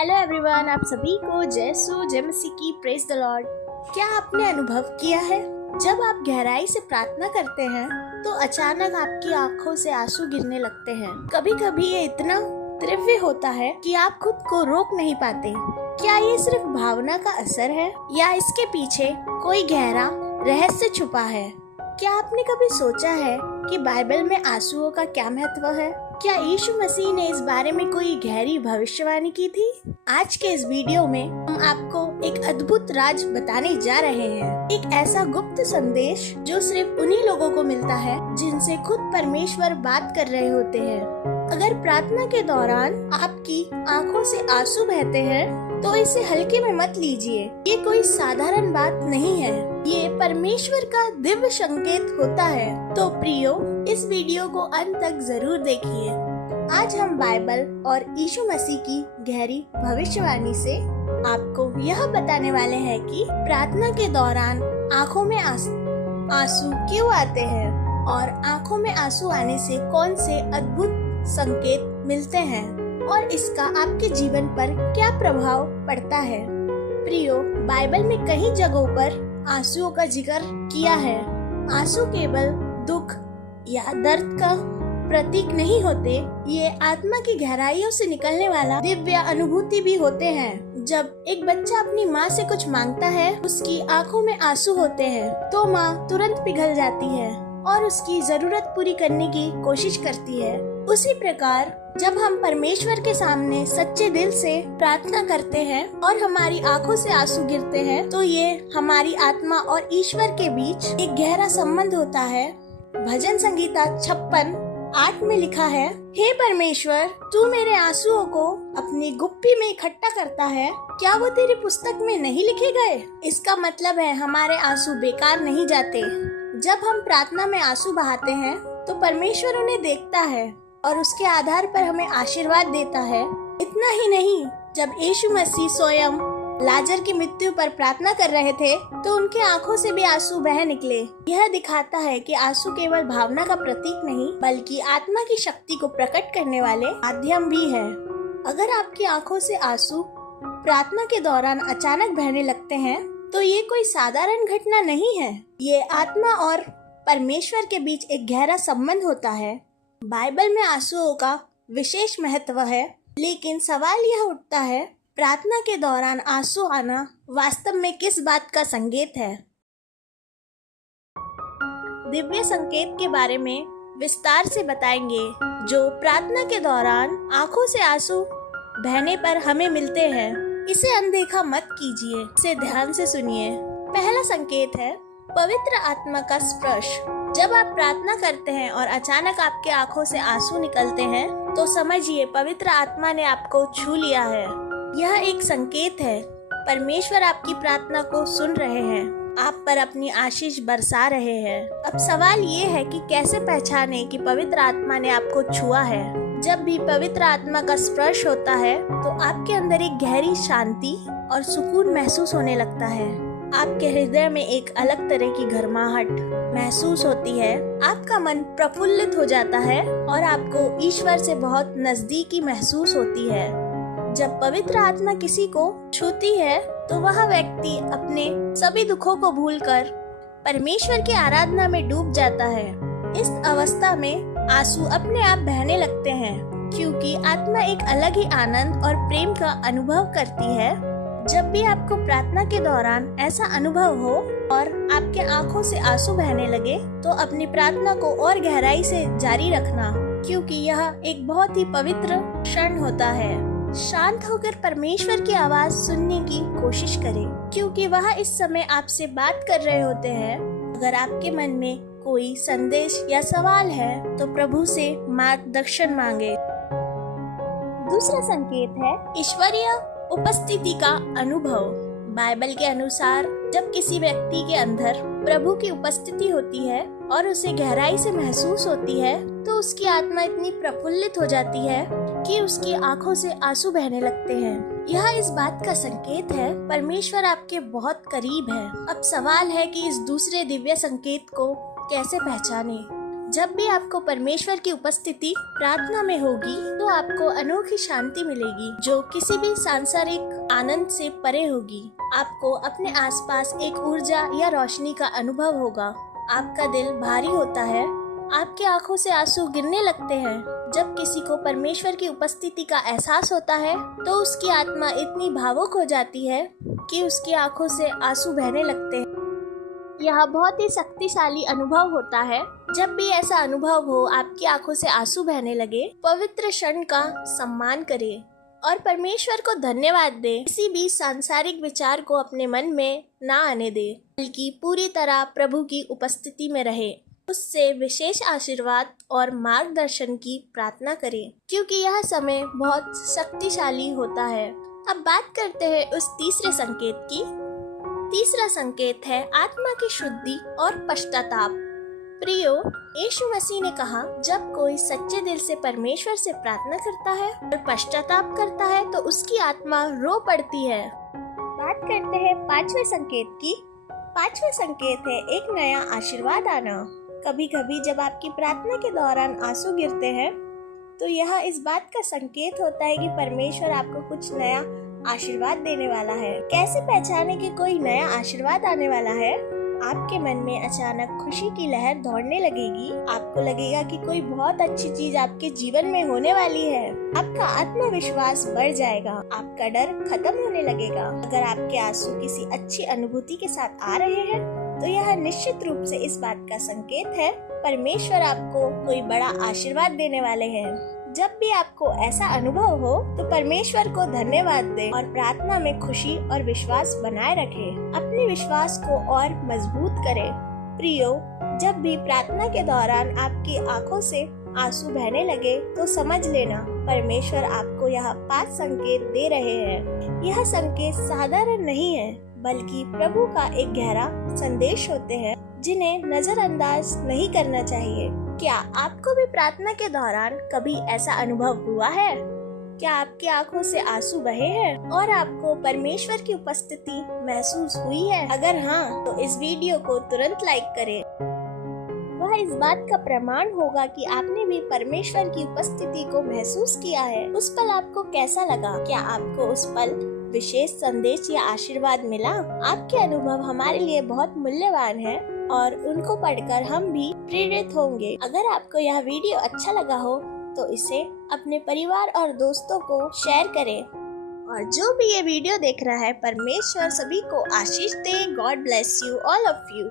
Hello everyone, आप सभी को जयसु जय मसीह की प्रेज द लॉर्ड। क्या आपने अनुभव किया है जब आप गहराई से प्रार्थना करते हैं तो अचानक आपकी आंखों से आंसू गिरने लगते हैं। कभी कभी ये इतना तीव्र होता है कि आप खुद को रोक नहीं पाते। क्या ये सिर्फ भावना का असर है या इसके पीछे कोई गहरा रहस्य छुपा है? क्या आपने कभी सोचा है कि बाइबल में आंसुओं का क्या महत्व है? क्या यीशु मसीह ने इस बारे में कोई गहरी भविष्यवाणी की थी? आज के इस वीडियो में हम आपको एक अद्भुत राज बताने जा रहे हैं। एक ऐसा गुप्त संदेश जो सिर्फ उन्हीं लोगों को मिलता है जिनसे खुद परमेश्वर बात कर रहे होते हैं। अगर प्रार्थना के दौरान आपकी आंखों से आंसू बहते हैं तो इसे हल्के में मत लीजिए। ये कोई साधारण बात नहीं है, ये परमेश्वर का दिव्य संकेत होता है। तो प्रियो, इस वीडियो को अंत तक जरूर देखिए। आज हम बाइबल और यीशु मसीह की गहरी भविष्यवाणी से आपको यह बताने वाले हैं कि प्रार्थना के दौरान आंखों में आंसू क्यों आते हैं और आंखों में आंसू आने से कौन से अद्भुत संकेत मिलते हैं और इसका आपके जीवन पर क्या प्रभाव पड़ता है। प्रियो, बाइबल में कई जगहों पर आंसुओं का जिक्र किया है। आंसू केवल दुख या दर्द का प्रतीक नहीं होते, ये आत्मा की गहराइयों से निकलने वाला दिव्य अनुभूति भी होते हैं। जब एक बच्चा अपनी माँ से कुछ मांगता है, उसकी आंखों में आंसू होते हैं, तो माँ तुरंत पिघल जाती है और उसकी जरूरत पूरी करने की कोशिश करती है। उसी प्रकार जब हम परमेश्वर के सामने सच्चे दिल से प्रार्थना करते हैं और हमारी आंखों से आंसू गिरते हैं, तो ये हमारी आत्मा और ईश्वर के बीच एक गहरा संबंध होता है। भजन संगीता 56:8 में लिखा है, हे परमेश्वर, तू मेरे आंसुओं को अपनी गुप्पी में इकट्ठा करता है, क्या वो तेरी पुस्तक में नहीं लिखे गए? इसका मतलब है हमारे आंसू बेकार नहीं जाते। जब हम प्रार्थना में आंसू बहाते हैं तो परमेश्वर उन्हें देखता है और उसके आधार पर हमें आशीर्वाद देता है। इतना ही नहीं, जब यीशु मसीह स्वयं लाजर की मृत्यु पर प्रार्थना कर रहे थे तो उनके आंखों से भी आंसू बह निकले। यह दिखाता है कि आंसू केवल भावना का प्रतीक नहीं, बल्कि आत्मा की शक्ति को प्रकट करने वाले माध्यम भी है। अगर आपकी आंखों से आंसू प्रार्थना के दौरान अचानक बहने लगते हैं तो ये कोई साधारण घटना नहीं है। ये आत्मा और परमेश्वर के बीच एक गहरा संबंध होता है। बाइबल में आंसुओं का विशेष महत्व है, लेकिन सवाल यह उठता है, प्रार्थना के दौरान आंसू आना वास्तव में किस बात का संकेत है? दिव्य संकेत के बारे में विस्तार से बताएंगे जो प्रार्थना के दौरान आंखों से आंसू बहने पर हमें मिलते हैं। इसे अनदेखा मत कीजिए, इसे ध्यान से सुनिए। पहला संकेत है पवित्र आत्मा का स्पर्श। जब आप प्रार्थना करते हैं और अचानक आपके आंखों से आंसू निकलते हैं तो समझिए पवित्र आत्मा ने आपको छू लिया है। यह एक संकेत है, परमेश्वर आपकी प्रार्थना को सुन रहे हैं, आप पर अपनी आशीष बरसा रहे हैं। अब सवाल ये है कि कैसे पहचाने कि पवित्र आत्मा ने आपको छुआ है। जब भी पवित्र आत्मा का स्पर्श होता है तो आपके अंदर एक गहरी शांति और सुकून महसूस होने लगता है। आपके हृदय में एक अलग तरह की गर्माहट महसूस होती है, आपका मन प्रफुल्लित हो जाता है और आपको ईश्वर से बहुत नजदीकी महसूस होती है। जब पवित्र आत्मा किसी को छूती है तो वह व्यक्ति अपने सभी दुखों को भूलकर परमेश्वर की आराधना में डूब जाता है। इस अवस्था में आंसू अपने आप बहने लगते हैं, क्योंकि आत्मा एक अलग ही आनंद और प्रेम का अनुभव करती है। जब भी आपको प्रार्थना के दौरान ऐसा अनुभव हो और आपके आंखों से आंसू बहने लगे तो अपनी प्रार्थना को और गहराई से जारी रखना, क्योंकि यह एक बहुत ही पवित्र क्षण होता है। शांत होकर परमेश्वर की आवाज सुनने की कोशिश करें, क्योंकि वह इस समय आपसे बात कर रहे होते हैं। अगर आपके मन में कोई संदेश या सवाल है तो प्रभु से मार्गदर्शन मांगे। दूसरा संकेत है ईश्वरीय उपस्थिति का अनुभव। बाइबल के अनुसार जब किसी व्यक्ति के अंदर प्रभु की उपस्थिति होती है और उसे गहराई से महसूस होती है तो उसकी आत्मा इतनी प्रफुल्लित हो जाती है कि उसकी आंखों से आंसू बहने लगते हैं। यह इस बात का संकेत है परमेश्वर आपके बहुत करीब है। अब सवाल है कि इस दूसरे दिव्य संकेत को कैसे पहचाने। जब भी आपको परमेश्वर की उपस्थिति प्रार्थना में होगी तो आपको अनोखी शांति मिलेगी जो किसी भी सांसारिक आनंद से परे होगी। आपको अपने आसपास एक ऊर्जा या रोशनी का अनुभव होगा। आपका दिल भारी होता है, आपकी आंखों से आंसू गिरने लगते हैं। जब किसी को परमेश्वर की उपस्थिति का एहसास होता है तो उसकी आत्मा इतनी भावुक हो जाती है कि उसकी आंखों से आंसू बहने लगते हैं। यह बहुत ही शक्तिशाली अनुभव होता है। जब भी ऐसा अनुभव हो, आपकी आंखों से आंसू बहने लगे, पवित्र क्षण का सम्मान करें और परमेश्वर को धन्यवाद दें। किसी भी सांसारिक विचार को अपने मन में ना आने दें, बल्कि पूरी तरह प्रभु की उपस्थिति में रहे। उससे विशेष आशीर्वाद और मार्गदर्शन की प्रार्थना करें, क्योंकि यह समय बहुत शक्तिशाली होता है। अब बात करते हैं उस तीसरे संकेत की। तीसरा संकेत है आत्मा की शुद्धि और पश्चाताप। प्रियो, यीशु मसीह ने कहा, जब कोई सच्चे दिल से परमेश्वर से प्रार्थना करता है और पश्चाताप करता है तो उसकी आत्मा रो पड़ती है। बात करते हैं पांचवें संकेत की। पांचवा संकेत है एक नया आशीर्वाद आना। कभी कभी जब आपकी प्रार्थना के दौरान आंसू गिरते हैं तो यह इस बात का संकेत होता है कि परमेश्वर आपको कुछ नया आशीर्वाद देने वाला है। कैसे पहचाने कि कोई नया आशीर्वाद आने वाला है? आपके मन में अचानक खुशी की लहर दौड़ने लगेगी। आपको लगेगा कि कोई बहुत अच्छी चीज आपके जीवन में होने वाली है। आपका आत्मविश्वास बढ़ जाएगा, आपका डर खत्म होने लगेगा। अगर आपके आंसू किसी अच्छी अनुभूति के साथ आ रहे हैं तो यह निश्चित रूप से इस बात का संकेत है परमेश्वर आपको कोई बड़ा आशीर्वाद देने वाले हैं। जब भी आपको ऐसा अनुभव हो तो परमेश्वर को धन्यवाद दें और प्रार्थना में खुशी और विश्वास बनाए रखें। अपने विश्वास को और मजबूत करें। प्रियो, जब भी प्रार्थना के दौरान आपकी आंखों से आंसू बहने लगे तो समझ लेना परमेश्वर आपको यह 5 संकेत दे रहे हैं। यह संकेत साधारण नहीं है, बल्कि प्रभु का एक गहरा संदेश होते हैं जिन्हें नजरअंदाज नहीं करना चाहिए। क्या आपको भी प्रार्थना के दौरान कभी ऐसा अनुभव हुआ है? क्या आपकी आंखों से आंसू बहे हैं और आपको परमेश्वर की उपस्थिति महसूस हुई है? अगर हाँ, तो इस वीडियो को तुरंत लाइक करें। वह इस बात का प्रमाण होगा कि आपने भी परमेश्वर की उपस्थिति को महसूस किया है। उस पल आपको कैसा लगा? क्या आपको उस पल विशेष संदेश या आशीर्वाद मिला? आपके अनुभव हमारे लिए बहुत मूल्यवान है और उनको पढ़कर हम भी प्रेरित होंगे। अगर आपको यह वीडियो अच्छा लगा हो तो इसे अपने परिवार और दोस्तों को शेयर करें। और जो भी ये वीडियो देख रहा है, परमेश्वर सभी को आशीष दे। God bless you, all of you.